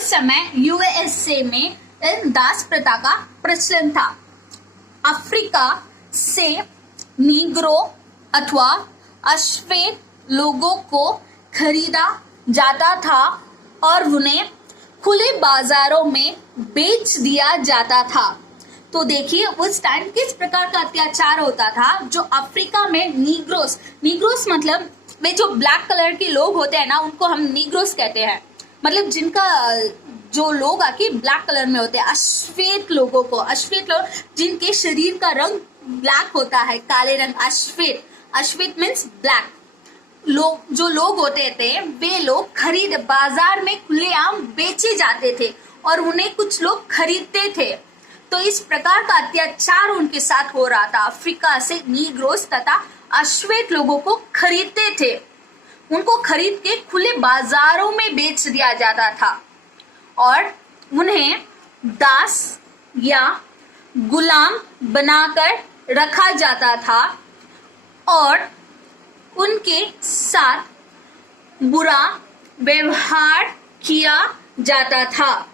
उस समय यूएसए में दास प्रथा का प्रचलन था। अफ्रीका से नीग्रो अथवा अश्वेत लोगों को खरीदा जाता था और उन्हें खुले बाजारों में बेच दिया जाता था। तो देखिए उस टाइम किस प्रकार का अत्याचार होता था। जो अफ्रीका में नीग्रोस मतलब वे जो ब्लैक कलर के लोग होते हैं ना, उनको हम नीग्रोस कहते हैं। मतलब जिनका जो लोग आके ब्लैक कलर में होते हैं, अश्वेत लोगों को, अश्वेत लोग जिनके शरीर का रंग ब्लैक होता है, काले रंग, अश्वेत मीन्स ब्लैक लोग, जो लोग होते थे वे लोग बाजार में खुलेआम बेचे जाते थे और उन्हें कुछ लोग खरीदते थे। तो इस प्रकार का अत्याचार उनके साथ हो रहा था। अफ्रीका से नीग्रोस तथा अश्वेत लोगों को खरीदते थे, उनको खरीद के खुले बाजारों में बेच दिया जाता था और उन्हें दास या गुलाम बनाकर रखा जाता था और उनके साथ बुरा व्यवहार किया जाता था।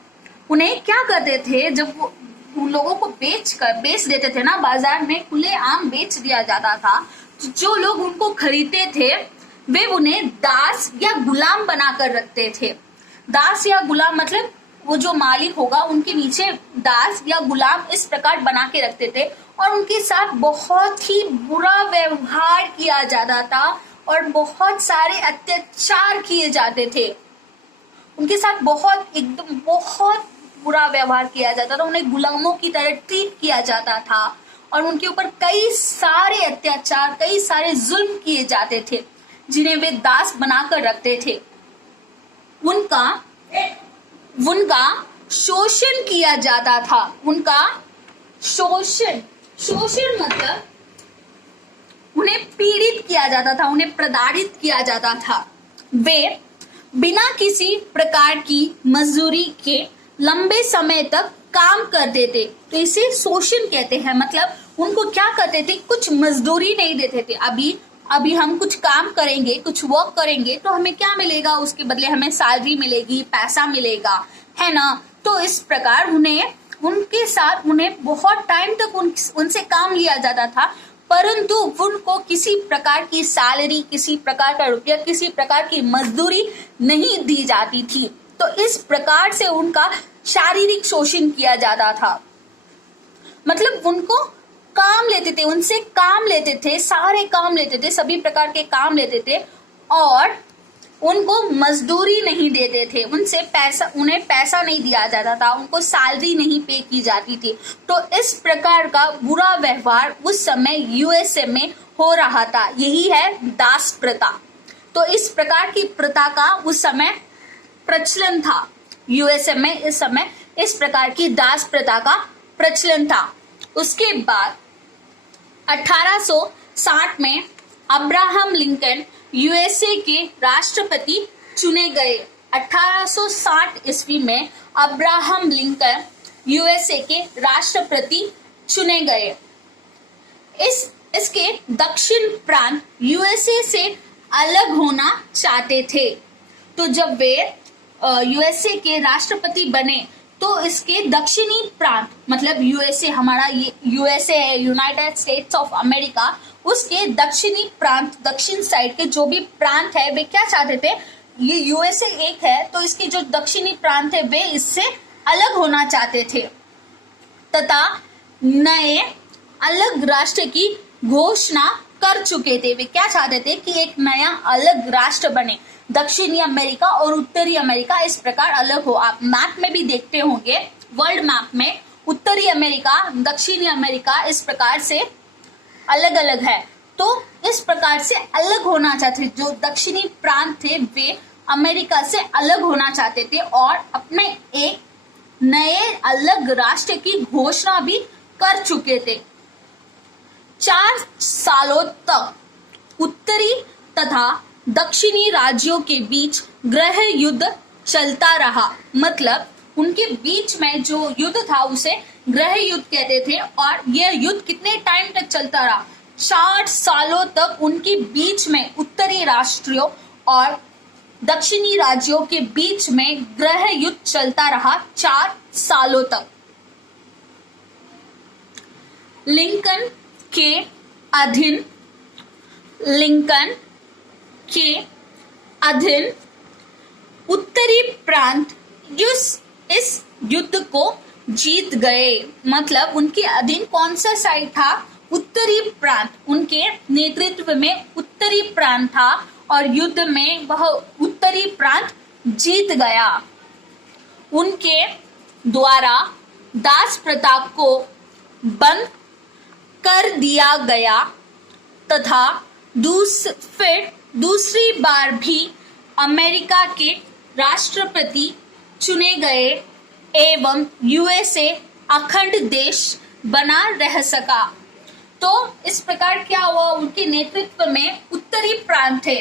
उन्हें क्या करते थे, जब वो उन लोगों को बेच देते थे ना, बाजार में खुलेआम बेच दिया जाता था, तो जो लोग उनको खरीदते थे वे उन्हें दास या गुलाम बनाकर रखते थे। दास या गुलाम मतलब वो जो मालिक होगा उनके नीचे दास या गुलाम इस प्रकार बना के रखते थे और उनके साथ बहुत ही बुरा व्यवहार किया जाता था और बहुत सारे अत्याचार किए जाते थे। उनके साथ बहुत बुरा व्यवहार किया जाता था, उन्हें गुलामों की तरह ट्रीट किया जाता था और उनके ऊपर कई सारे अत्याचार, कई सारे जुल्म किए जाते थे जिन्हें वे दास बनाकर रखते थे। उनका शोषण किया जाता था। उनका शोषण मतलब उन्हें पीड़ित किया जाता था, उन्हें प्रताड़ित किया जाता था। वे बिना किसी प्रकार की मजदूरी के लंबे समय तक काम करते थे, तो इसे शोषण कहते हैं। मतलब उनको क्या करते थे, कुछ मजदूरी नहीं देते थे। अभी हम कुछ काम करेंगे, कुछ वर्क करेंगे तो हमें क्या मिलेगा, उसके बदले हमें सैलरी मिलेगी, पैसा मिलेगा, है ना। तो इस प्रकार उनके साथ उन्हें बहुत टाइम तक उनसे काम लिया जाता था, परंतु उनको किसी प्रकार की सैलरी, किसी प्रकार का रुपया, किसी प्रकार की मजदूरी नहीं दी जाती थी। तो इस प्रकार से उनका शारीरिक शोषण किया जाता था। मतलब उनको काम लेते थे, उनसे काम लेते थे, सारे काम लेते थे, सभी प्रकार के काम लेते थे और उनको मजदूरी नहीं देते थे, उन्हें पैसा नहीं दिया जाता था, उनको सैलरी नहीं पे की जाती थी। तो इस प्रकार का बुरा व्यवहार उस समय यूएसए में हो रहा था। यही है दास प्रथा। तो इस प्रकार की प्रथा का उस समय प्रचलन था। यूएसए में इस समय इस प्रकार की दास प्रथा का प्रचलन था। उसके बाद 1860 में अब्राहम लिंकन यूएसए के राष्ट्रपति चुने गए। 1860 ईस्वी में अब्राहम लिंकन यूएसए के राष्ट्रपति चुने गए। इसके दक्षिण प्रांत यूएसए से अलग होना चाहते थे। तो जब वे यूएसए के राष्ट्रपति बने तो इसके दक्षिणी प्रांत, मतलब यूएसए, हमारा यूएसए है, यूनाइटेड स्टेट्स ऑफ अमेरिका, उसके दक्षिणी प्रांत, दक्षिण साइड के जो भी प्रांत है वे क्या चाहते थे, ये यूएसए एक है तो इसके जो दक्षिणी प्रांत है वे इससे अलग होना चाहते थे तथा नए अलग राष्ट्र की घोषणा कर चुके थे। वे क्या चाहते थे कि एक नया अलग राष्ट्र बने, दक्षिणी अमेरिका और उत्तरी अमेरिका इस प्रकार अलग हो। आप मैप में भी देखते होंगे, वर्ल्ड मैप में उत्तरी अमेरिका, दक्षिणी अमेरिका इस प्रकार से अलग अलग है। तो इस प्रकार से अलग होना चाहते थे। जो दक्षिणी प्रांत थे वे अमेरिका से अलग होना चाहते थे और अपने एक नए अलग राष्ट्र की घोषणा भी कर चुके थे। 4 सालों तक उत्तरी तथा दक्षिणी राज्यों के बीच गृह युद्ध चलता रहा। मतलब उनके बीच में जो युद्ध था उसे गृह युद्ध कहते थे और यह युद्ध कितने टाइम तक चलता रहा, 4 सालों तक उनके बीच में उत्तरी राष्ट्रों और दक्षिणी राज्यों के बीच में गृह युद्ध चलता रहा 4 सालों तक। लिंकन के अधीन उत्तरी प्रांत इस युद्ध को जीत गए। मतलब उनके अधीन कौन सा साइड था? उत्तरी प्रांत। उनके नेतृत्व में उत्तरी प्रांत था और युद्ध में वह उत्तरी प्रांत जीत गया। उनके द्वारा दास प्रथा को बंद कर दिया गया तथा फिर दूसरी बार भी अमेरिका के राष्ट्रपति चुने गए एवं यूएसए अखंड देश बना रह सका। तो इस प्रकार क्या हुआ? उनके नेतृत्व में उत्तरी प्रांत थे,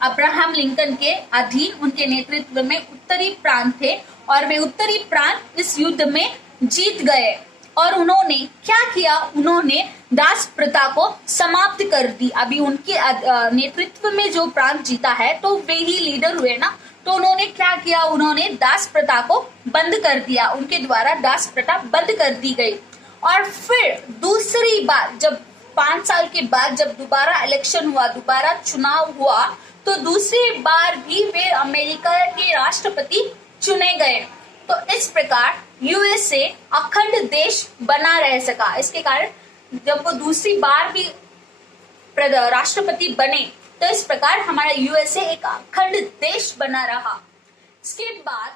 अब्राहम लिंकन के अधीन उनके नेतृत्व में उत्तरी प्रांत थे और वे उत्तरी प्रांत इस युद्ध में जीत गए। और उन्होंने क्या किया? उन्होंने दास प्रथा को समाप्त कर दी। अभी उनके नेतृत्व में जो प्रांत जीता है तो वे ही लीडर हुए ना, तो उन्होंने क्या किया? उन्होंने दास प्रथा को बंद कर दिया। उनके द्वारा दास प्रथा बंद कर दी गई। और फिर दूसरी बार जब 5 साल के बाद जब दोबारा इलेक्शन हुआ, दोबारा चुनाव हुआ, तो दूसरी बार भी वे अमेरिका के राष्ट्रपति चुने गए। तो इस प्रकार यूएसए अखंड देश बना रह सका। इसके कारण जब वो दूसरी बार भी राष्ट्रपति बने तो इस प्रकार हमारा यूएसए एक अखंड देश बना रहा। इसके बाद